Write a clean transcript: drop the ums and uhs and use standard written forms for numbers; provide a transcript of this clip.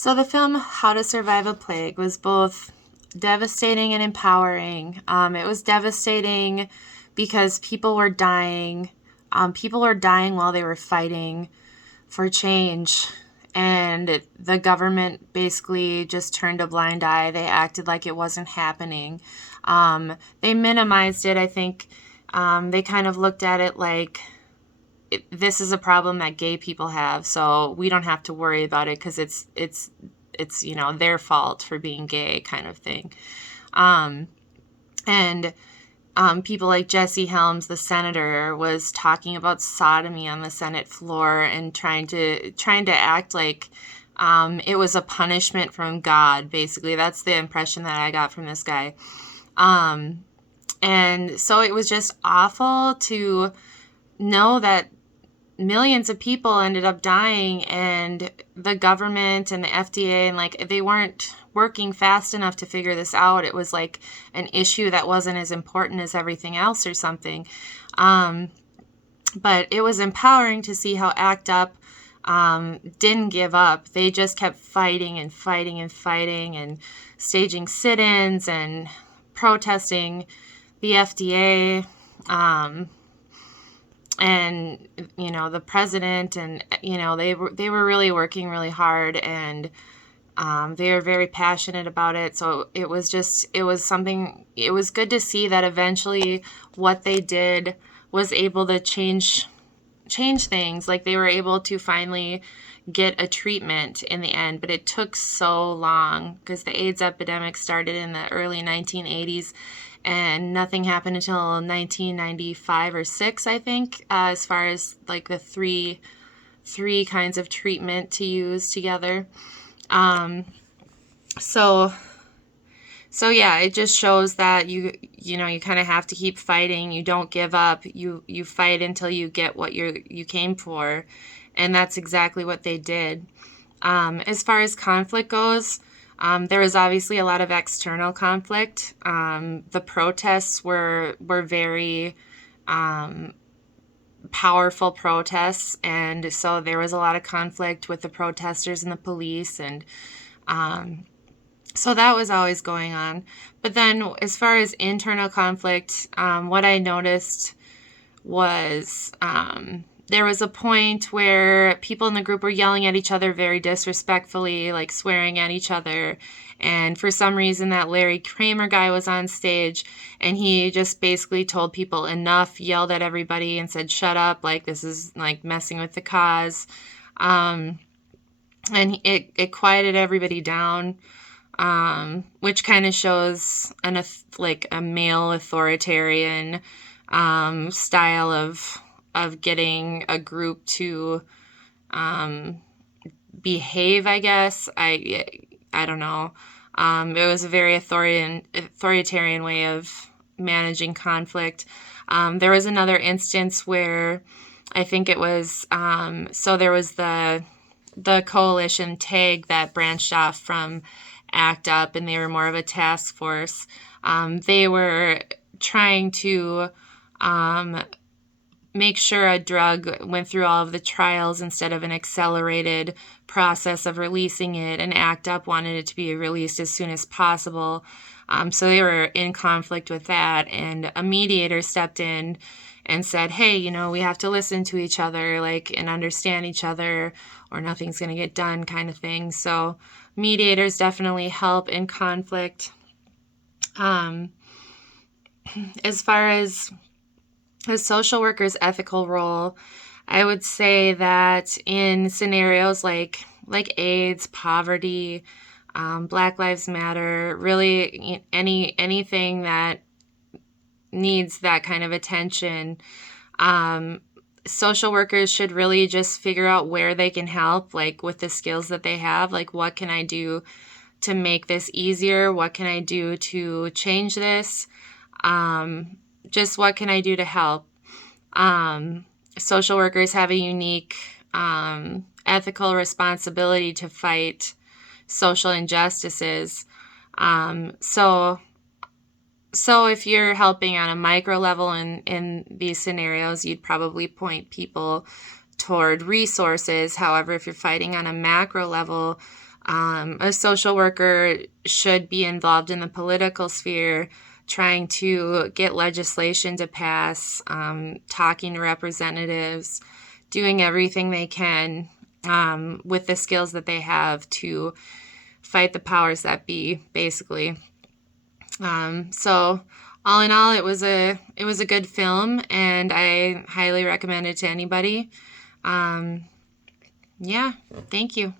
So the film How to Survive a Plague was both devastating and empowering. It was devastating because people were dying. People were dying while they were fighting for change. And the government basically just turned a blind eye. They acted like it wasn't happening. They minimized it, I think. They kind of looked at it like this is a problem that gay people have, so we don't have to worry about it because it's their fault for being gay, kind of thing. And people like Jesse Helms, the senator, was talking about sodomy on the Senate floor and trying to act like it was a punishment from God. Basically, that's the impression that I got from this guy. And so it was just awful to know that millions of people ended up dying, and the government and the FDA and they weren't working fast enough to figure this out. It was like an issue that wasn't as important as everything else or something. But it was empowering to see how ACT UP didn't give up. They just kept fighting and fighting and fighting and staging sit-ins and protesting the FDA. And the president, and they were really working really hard, and they were very passionate about it. So it was good to see that eventually what they did was able to change things. Like, they were able to finally get a treatment in the end, but it took so long because the AIDS epidemic started in the early 1980s. And nothing happened until 1995 or 6, I think, as far as like the three kinds of treatment to use together. So yeah, it just shows that you kind of have to keep fighting. You don't give up. You fight until you get what you came for, and that's exactly what they did. As far as conflict goes, there was obviously a lot of external conflict. The protests were very powerful protests, and so there was a lot of conflict with the protesters and the police, and so that was always going on. But then as far as internal conflict, what I noticed was there was a point where people in the group were yelling at each other very disrespectfully, like swearing at each other. And for some reason, that Larry Kramer guy was on stage, and he just basically told people enough, yelled at everybody and said, shut up, like this is like messing with the cause. And it quieted everybody down, which kind of shows a male authoritarian style of getting a group to behave, I guess. I don't know. It was a very authoritarian way of managing conflict. There was another instance where I think it was, so there was the coalition TAG that branched off from ACT UP, and they were more of a task force. They were trying to make sure a drug went through all of the trials instead of an accelerated process of releasing it, and ACT UP wanted it to be released as soon as possible. So they were in conflict with that, and a mediator stepped in and said, hey, we have to listen to each other, and understand each other, or nothing's going to get done, kind of thing. So mediators definitely help in conflict. As far as the social worker's ethical role, I would say that in scenarios like AIDS, poverty, Black Lives Matter, really anything that needs that kind of attention, social workers should really just figure out where they can help, with the skills that they have. What can I do to make this easier? What can I do to change this? Just what can I do to help? Social workers have a unique ethical responsibility to fight social injustices. So if you're helping on a micro level in these scenarios, you'd probably point people toward resources. However, if you're fighting on a macro level, A social worker should be involved in the political sphere, trying to get legislation to pass, talking to representatives, doing everything they can with the skills that they have to fight the powers that be, basically. So all in all, it was a good film, and I highly recommend it to anybody. Yeah, thank you.